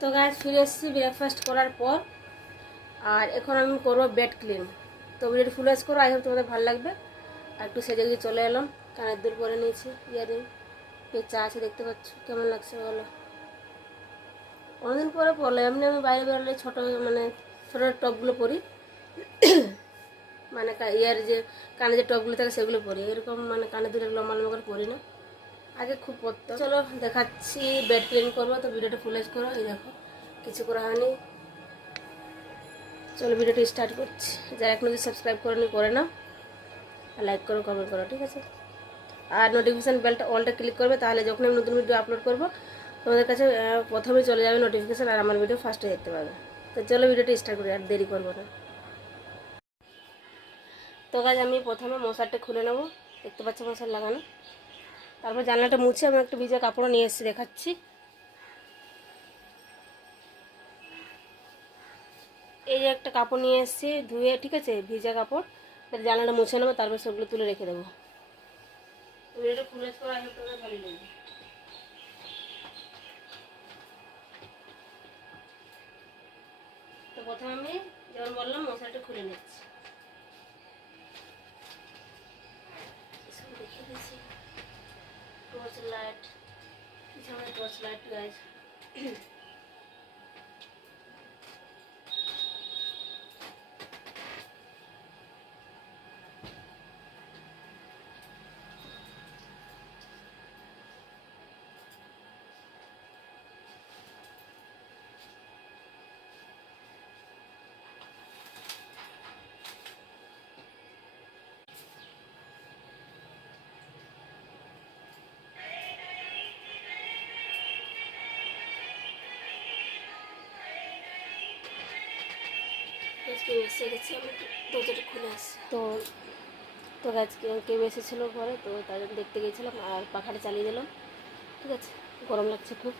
তো গাইজ ফিরে এসেছি ব্রেকফাস্ট করার পর। আর এখন আমি করবো বেড ক্লিন। তো ভিডিওটি ফুল ওয়াচ করো, আই হোপ তোমাদের ভালো লাগবে। আর একটু সেজে গিয়ে চলে এলাম, কানের দুল পরে নিয়েছি, ইয়ারিং, পেঁচা আছে, দেখতে পাচ্ছ কেমন লাগছে বলো। অনেকদিন পরে পরলে এমনি আমি বাইরে বেরোলে ছোটো মানে ছোটো টপগুলো পরি, মানে ইয়ার যে কানে যে টপগুলো থাকে সেগুলো পরি, এরকম মানে কানের দুল লম্বা লম্বা করে পরি না, আগে খুব পরতাম। চলো দেখাচ্ছি বেড ক্লিন করবো, তো ভিডিওটা ফুল ওয়াচ করো। এই দেখো কিছু করা হয়নি, চলো ভিডিওটি স্টার্ট করছি। যারা এখন যদি সাবস্ক্রাইব করে নাও, আর লাইক করো, কমেন্ট করো, ঠিক আছে। আর নোটিফিকেশান বেলটা অলটা ক্লিক করবে, তাহলে যখন আমি নতুন ভিডিও আপলোড করবো তোমাদের কাছে প্রথমে চলে যাবে নোটিফিকেশান, আর আমার ভিডিও ফার্স্টে দেখতে পাবে। তো চলো ভিডিওটি স্টার্ট করি, আর দেরি করবো না। তো কাজ আমি প্রথমে মশারটা খুলে নেবো, দেখতে পাচ্ছি মশার লাগানো। তারপর জানলাটা মুছে আমি একটা ভিজা কাপড় নিয়ে এসেছি, দেখাচ্ছি। এই যে একটা কাপড় নিয়ে এসেছি ধুয়ে, ঠিক আছে, ভিজা কাপড়। জানলাটা মুছে নেবো, তারপর সেগুলো তুলে রেখে দেবো। ভিডিওটা ফুল করে আগে তোমাদের ভালো লাগবে। তো প্রথমে আমি যেমন বললাম মশারিটা খুলে নিচ্ছি। দেখিয়ে দিচ্ছি টর্চ লাইট, পিছনে টর্চ লাইট গাইজ। কেউ এসে গেছে, আমি দরজাটা খুলে আসছি। তো আজকে কেউ এসেছিলো ঘরে, তো তাদের দেখতে গিয়েছিলাম আর পাখাটা চালিয়ে দিলাম, ঠিক আছে। গরম লাগছে খুব,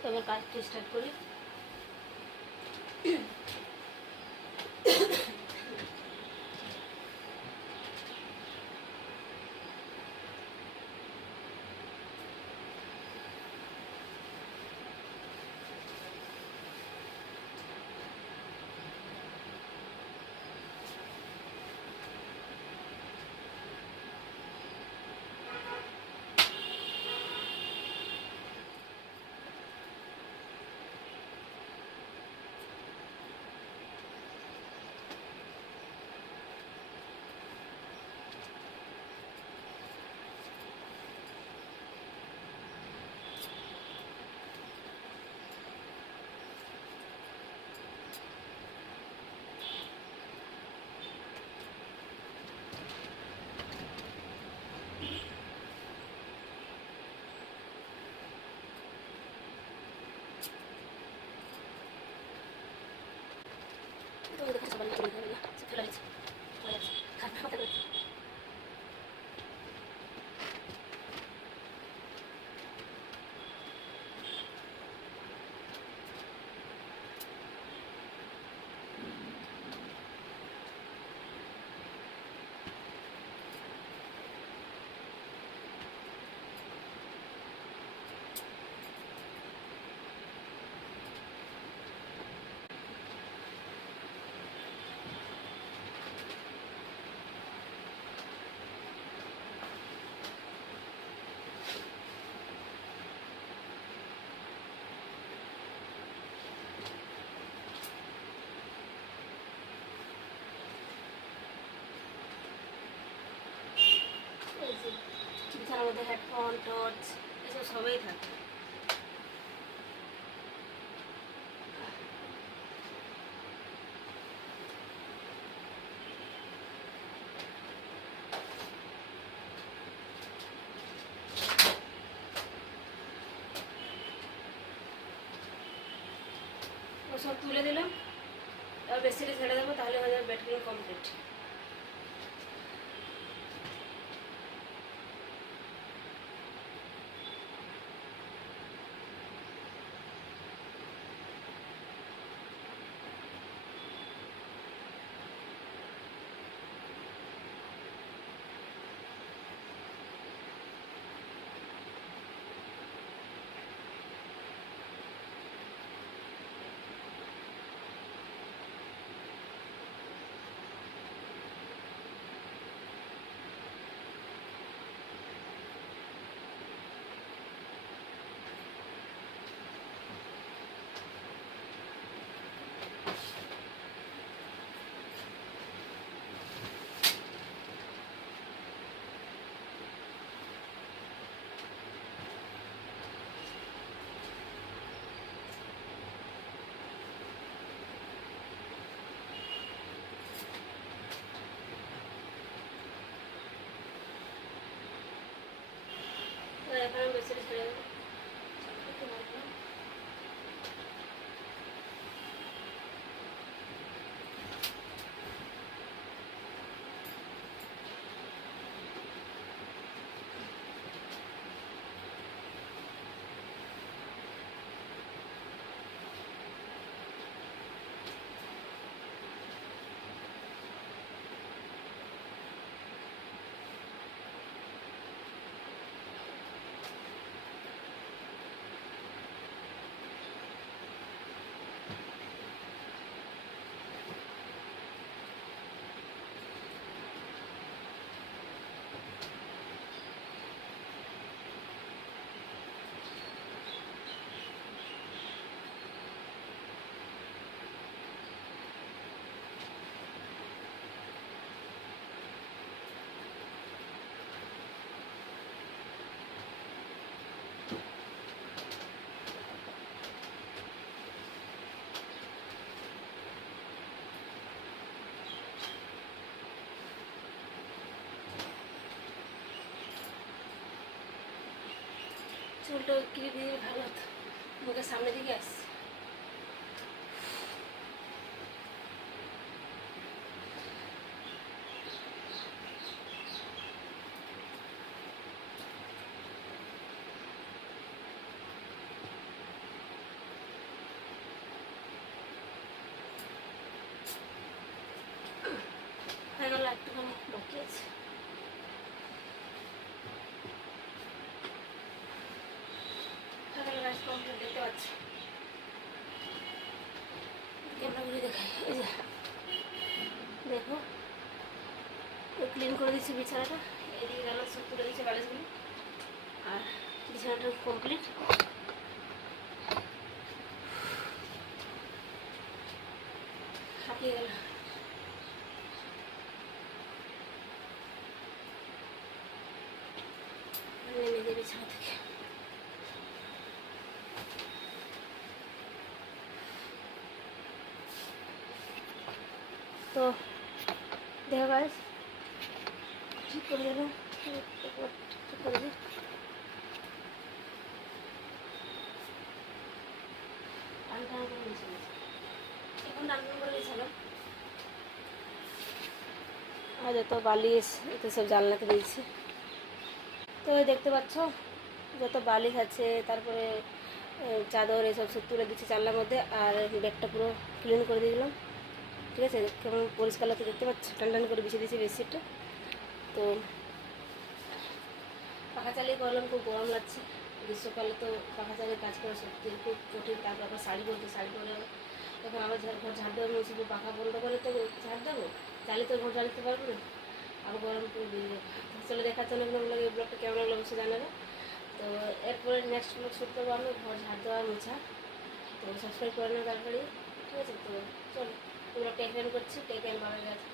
তো এবার কাজটা স্টার্ট করি। বিছানার মধ্যে হেডফোন, টর্চ, এসব সবই থাকে। সব তুলে দিলাম, এবার বেশিটা ছেড়ে দেবো, তাহলে হয়ে যাবে বেড ক্লিন কমপ্লিট। চুলটা ক্লিপ দিয়ে দিলে ভালো হতো, মুখের সামনে দিকে আসছে। হয়ে গেল, একটুখানি বাকি আছে। দেখতে পাচ্ছি, ক্যামেরাগুলি দেখাই। এই যে দেখো, ক্লিন করে দিচ্ছি বিছানাটা, এদিকে রান্না সব তুলে দিচ্ছে বালিশগুলি, আর বিছানাটা কমপ্লিট। হাঁপিয়ে গেল। নেমে দিয়ে বিছানা থেকে তো দেখো গাইস, ঠিক করে দেবো, ঠিক করে দিই। এখন রান্না করে দিয়েছিলাম, আর যত বালিশ এতে সব জানলাতে দিয়েছি। তো দেখতে পাচ্ছ যত বালিশ আছে, তারপরে চাদর এসব সব তুলে দিচ্ছি জানলার মধ্যে, আর ব্যাগটা পুরো ক্লিন করে দিয়ে দিলাম। ঠিক আছে, কেমন পরিষ্কার লাগছে দেখতে পাচ্ছ, টান টান করে বিছিয়ে দিয়েছি বেডশিটটা। তো পাখা চালিয়ে করলাম, খুব গরম লাগছে। গ্রীষ্মকালে তো পাখা চালিয়ে কাজ করা সত্যি খুব কঠিন। তারপর আবার শাড়ি পরতে, শাড়ি পরে তখন আবার ঘর ঝাড় দেওয়া মুছবো, পাখা বন্ধ করে তো ঝাড় দেবো, চালিয়ে তো ঘর ঝাড়তে পারবো না, আবার গরম করে দিয়ে যাবো। চলে দেখার জন্য এই ব্লগটা কেমন লাগলো অবশ্যই জানাবে। তো এরপরে নেক্সট ব্লগ শুট করবো আমি ঘর ঝাড় দেওয়া মোছা। তো সাবস্ক্রাইব করে নেবো তাড়াতাড়ি, ঠিক আছে। তো চলো ব্লগটা এক্সপ্লেন করছি, টেক কেয়ার, ভালো গেছে।